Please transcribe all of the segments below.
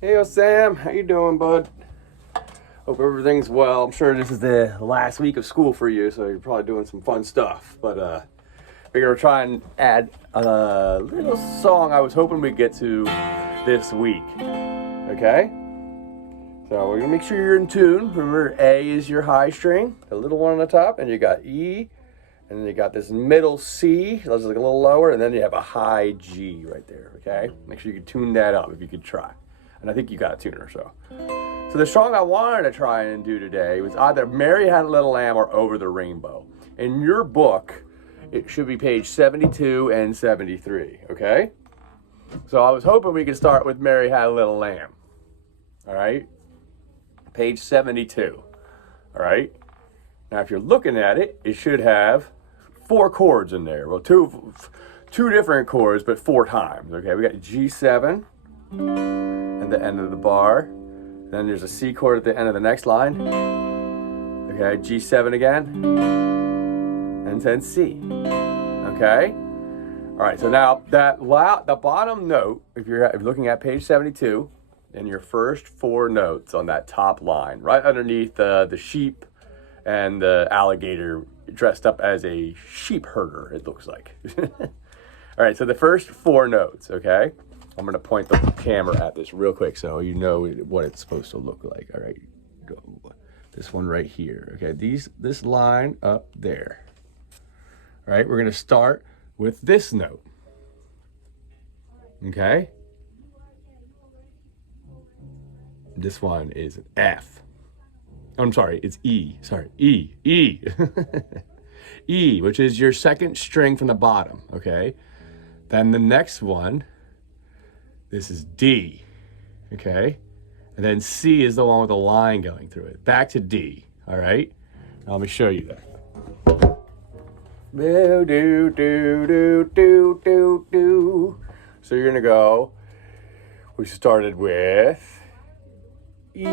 Hey, Sam, how you doing, bud? Hope everything's well. I'm sure this is the last week of school for you, so you're probably doing some fun stuff. But we're gonna try and add a little song I was hoping we'd get to this week. Okay? So we're gonna make sure you're in tune. Remember, A is your high string, the little one on the top, and you got E, and then you got this middle C, that's like a little lower, and then you have a high G right there. Okay? Make sure you can tune that up if you could try. And I think you got a tuner, so. So the song I wanted to try and do today was either Mary Had a Little Lamb or Over the Rainbow. In your book, it should be page 72 and 73, okay? So I was hoping we could start with Mary Had a Little Lamb, all right? Page 72, all right? Now, if you're looking at it, it should have 4 chords in there. Well, two different chords, but 4 times, okay? We got G7 at the end of the bar. Then there's a C chord at the end of the next line. Okay, G7 again. And then C. Okay? All right, so now the bottom note, if you're looking at page 72, in your first 4 notes on that top line, right underneath the sheep and the alligator dressed up as a sheep herder, it looks like. All right, so the first 4 notes, okay? I'm going to point the camera at this real quick so you know what it's supposed to look like. All right, go. This one right here. Okay, this line up there. All right, we're going to start with this note. Okay? This one is an F. I'm sorry, it's E. Sorry, E. E, which is your second string from the bottom, okay? Then the next one, this is D, okay? And then C is the one with the line going through it. Back to D, all right? Now let me show you that. Do, do, do, do, do, do, do. So you're gonna go, we started with E,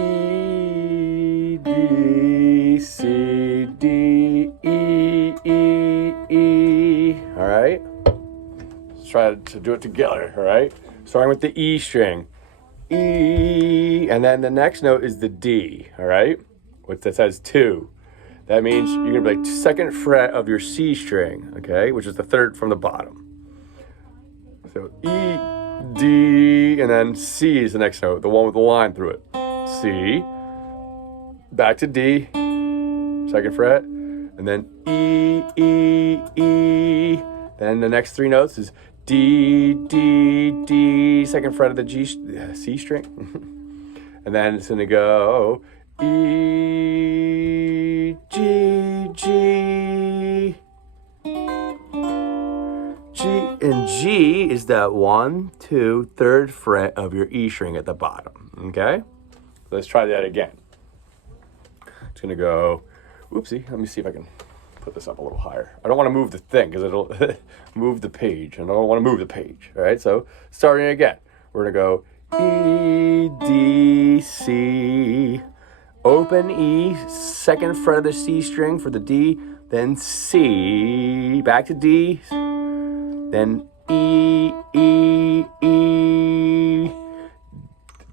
D, C, D, E, E, E, all right? Let's try to do it together, all right? Starting with the E string, E, and then the next note is the D, all right? Which that says 2. That means you're gonna be like 2nd fret of your C string, okay? Which is the 3rd from the bottom. So E, D, and then C is the next note, the one with the line through it. C, back to D, 2nd fret, and then E, E, E. Then the next 3 notes is D, D, D, 2nd fret of the C string. And then it's gonna go E, G, G. G, and G is that 1, 2, 3rd fret of your E string at the bottom, okay? Let's try that again. It's gonna go, oopsie, let me see if I can put this up a little higher. I don't want to move the thing because it'll move the page, and I don't want to move the page. All right, so starting again, we're gonna go E, D, C, open E, 2nd fret of the C string for the D, then C, back to D, then E, E, E,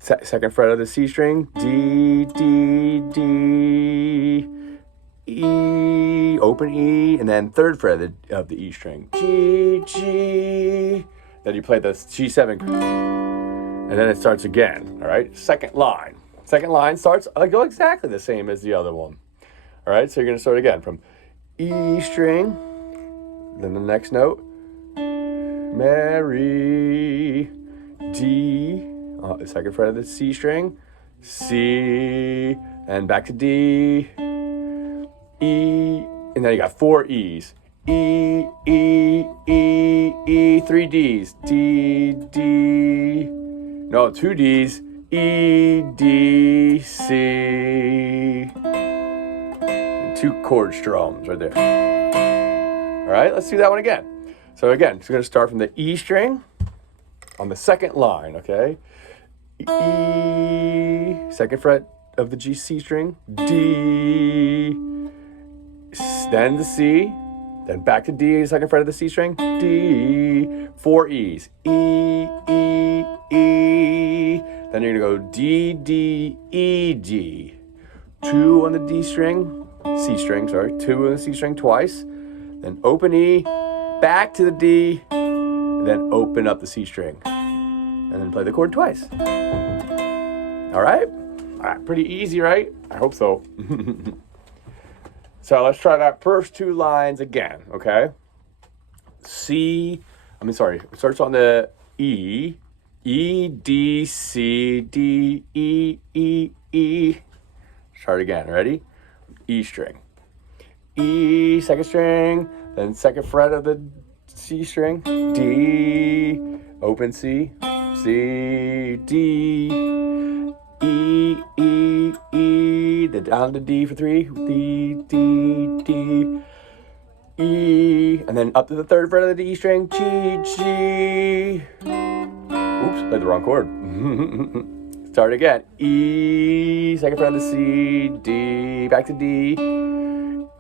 2nd fret of the C string, D, D, D, E, open E, and then 3rd fret of the E string, G, G. Then you play the G7, and then it starts again, all right? Second line starts exactly the same as the other one, all right? So you're gonna start again from E string, then the next note, Mary, D, 2nd fret of the C string, C, and back to D, E, and then you got 4 E's. E, E, E, E, 3 D's. D, D, no, 2 D's. E, D, C. And 2 chord strums right there. All right, let's do that one again. So again, it's gonna start from the E string on the 2nd line, okay? E, 2nd fret of the C string, D, then the C, then back to D, 2nd fret of the C string, D, 4 E's, E, E, E, Then you're gonna go D, D, E, D. 2 on the D string, C string, sorry. 2 on the C string twice. Then open E, back to the D, then open up the C string. And then play the chord twice. All right? All right, pretty easy, right? I hope so. So let's try that first 2 lines again, okay? It starts on the E, E, D, C, D, E, E, E. Start again, ready? E string. E, second string, then second fret of the C string, D, open C, C, D, E, E, E, then down to D for 3, D, D, D, E, and then up to the third fret of the D string, G, G. Oops, played the wrong chord. Start again. E, second fret of the C, D, back to D,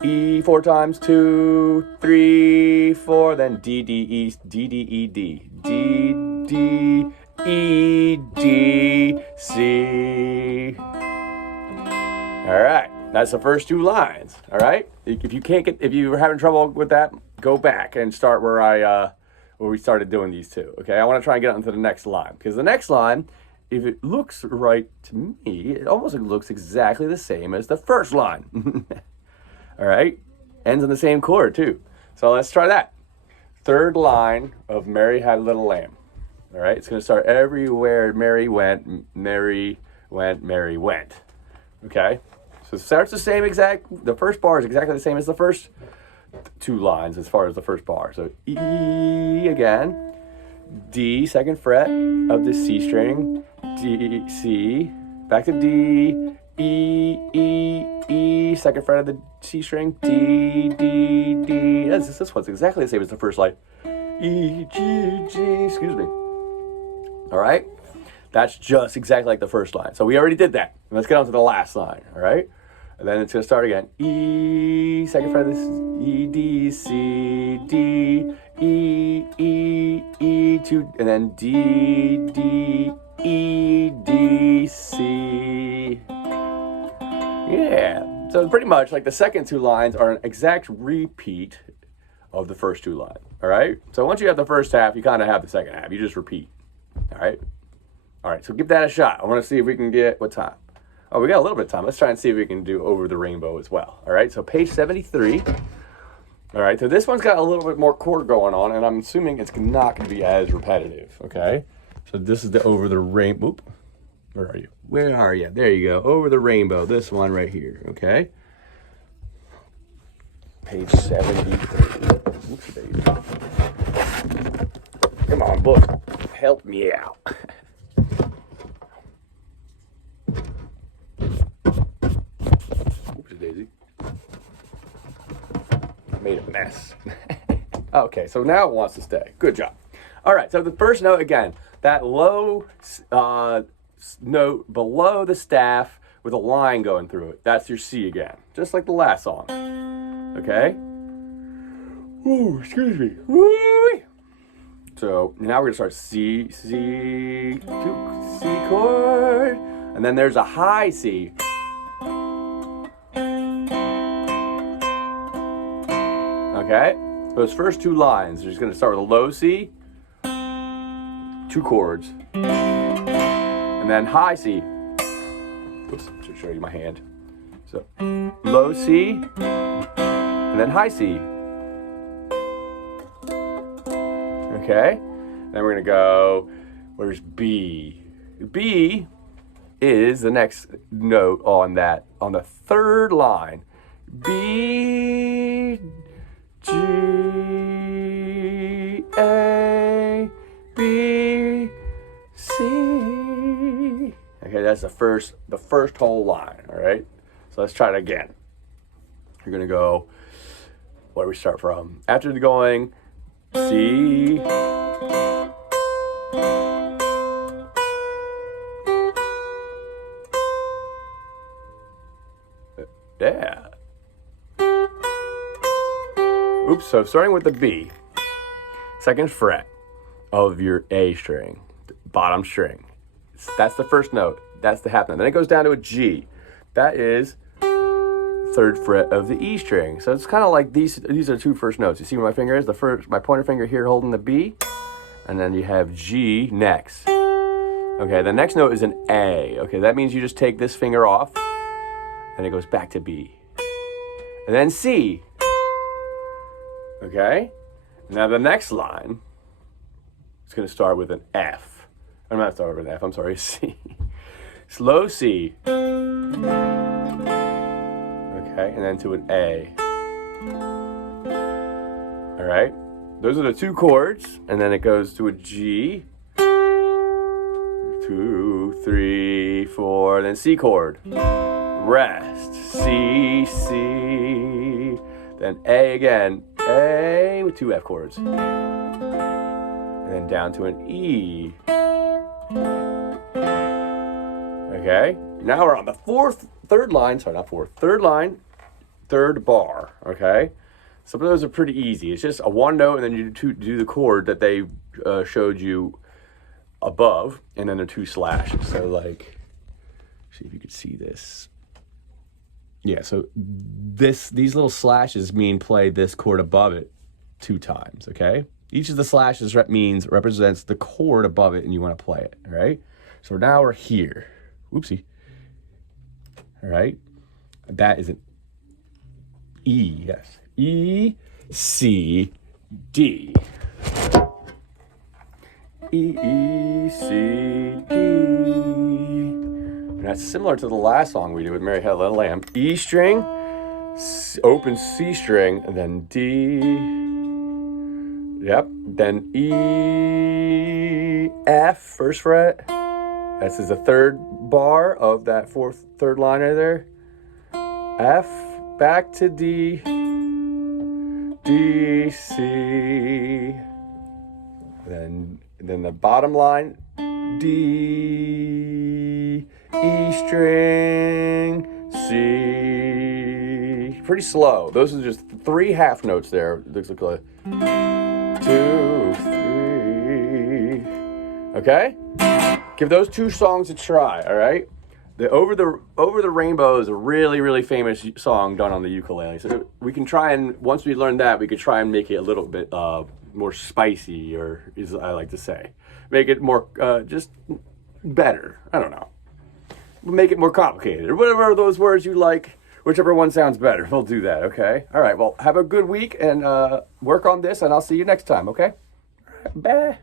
E 4 times, 2, 3, 4, then D, D, E, D, D, E, D, D, D, E, D, C. All right, that's the first 2 lines. All right, if you're having trouble with that, go back and start where we started doing these 2. Okay, I want to try and get onto the next line because the next line, if it looks right to me, it almost looks exactly the same as the first line. All right, ends on the same chord too. So let's try that. Third line of Mary Had a Little Lamb. All right, it's going to start everywhere Mary went, Mary went, Mary went. Okay, so it starts the first bar is exactly the same as the first 2 lines as far as the first bar. So E again, D, second fret of the C string, D, C, back to D, E, E, E, second fret of the C string, D, D, D. This one's exactly the same as the first line. E, G, G, excuse me. All right? That's just exactly like the first line. So we already did that. Let's get on to the last line, all right? And then it's going to start again. E, second fret of the E, D, C, D, E, E, E, 2, and then D, D, E, D, C. Yeah, so pretty much like the second 2 lines are an exact repeat of the first 2 lines, all right? So once you have the first half, you kind of have the second half. You just repeat, all right? All right, so give that a shot. I want to see if we can get, what time? Oh, we got a little bit of time. Let's try and see if we can do Over the Rainbow as well, all right? So page 73. All right, so this one's got a little bit more chord going on, and I'm assuming it's not going to be as repetitive, okay? So this is the Over the Rainbow. Where are you? Where are you? There you go. Over the Rainbow. This one right here. Okay. Page 73. Oops, baby. Come on, book. Help me out. Oops, Daisy. Made a mess. Okay, so now it wants to stay. Good job. All right, so the first note again, that low note below the staff with a line going through it. That's your C again, just like the last song. Okay? Ooh, excuse me. Woo! So now we're gonna start C chord, and then there's a high C. Okay? Those first 2 lines are just gonna start with a low C, 2 chords, and then high C. Oops, to show you my hand. So low C, and then high C. Okay, then we're gonna go, where's B? B is the next note on that, on the 3rd line. B, G, A, B, C. Okay, that's the first whole line, all right? So let's try it again. You're gonna go, where do we start from? After going C, yeah. Oops, so starting with the B, 2nd fret of your A string, bottom string. That's the first note. That's the half note. Then it goes down to a G. That is third fret of the E string. So it's kind of like these are two first notes. You see where my finger is? My pointer finger here holding the B, and then you have G next. Okay, the next note is an A. Okay, that means you just take this finger off, and it goes back to B. And then C. Okay? Now the next line is going to start with an F. I'm not starting with an F, I'm sorry, C. Slow C. Okay, and then to an A. All right? Those are the two chords, and then it goes to a G. 2, 3, 4, then C chord. Rest. C, C. Then A again. A with two F chords. And then down to an E. Okay? Now we're on the third line, third bar. Okay? Some of those are pretty easy. It's just a one note, and then you do the chord that they showed you above, and then the two slashes. So like, see if you could see this. Yeah, so these little slashes mean play this chord above it 2 times, okay? Each of the slashes represents the chord above it, and you want to play it, all right? So now we're here. Whoopsie. All right? That is an E, yes. E, C, D. E, E, C, D. And that's similar to the last song we did with Mary Had a Little Lamb. E string, open C string, and then D. Yep. Then E, F, first fret. This is the third bar of that third line right there. F, back to D. D, C. Then the bottom line, D, E string, C. Pretty slow. Those are just 3 half notes there. It looks like 2, 3. Okay? Give those 2 songs a try, all right? The Over the Rainbow is a really, really famous song done on the ukulele. So we can try and, once we learn that, we could try and make it a little bit more spicy, or as I like to say. Make it more, just better. I don't know. Make it more complicated, or whatever those words you like. Whichever one sounds better, we'll do that, okay? All right, well, have a good week, and work on this, and I'll see you next time, okay? Bye.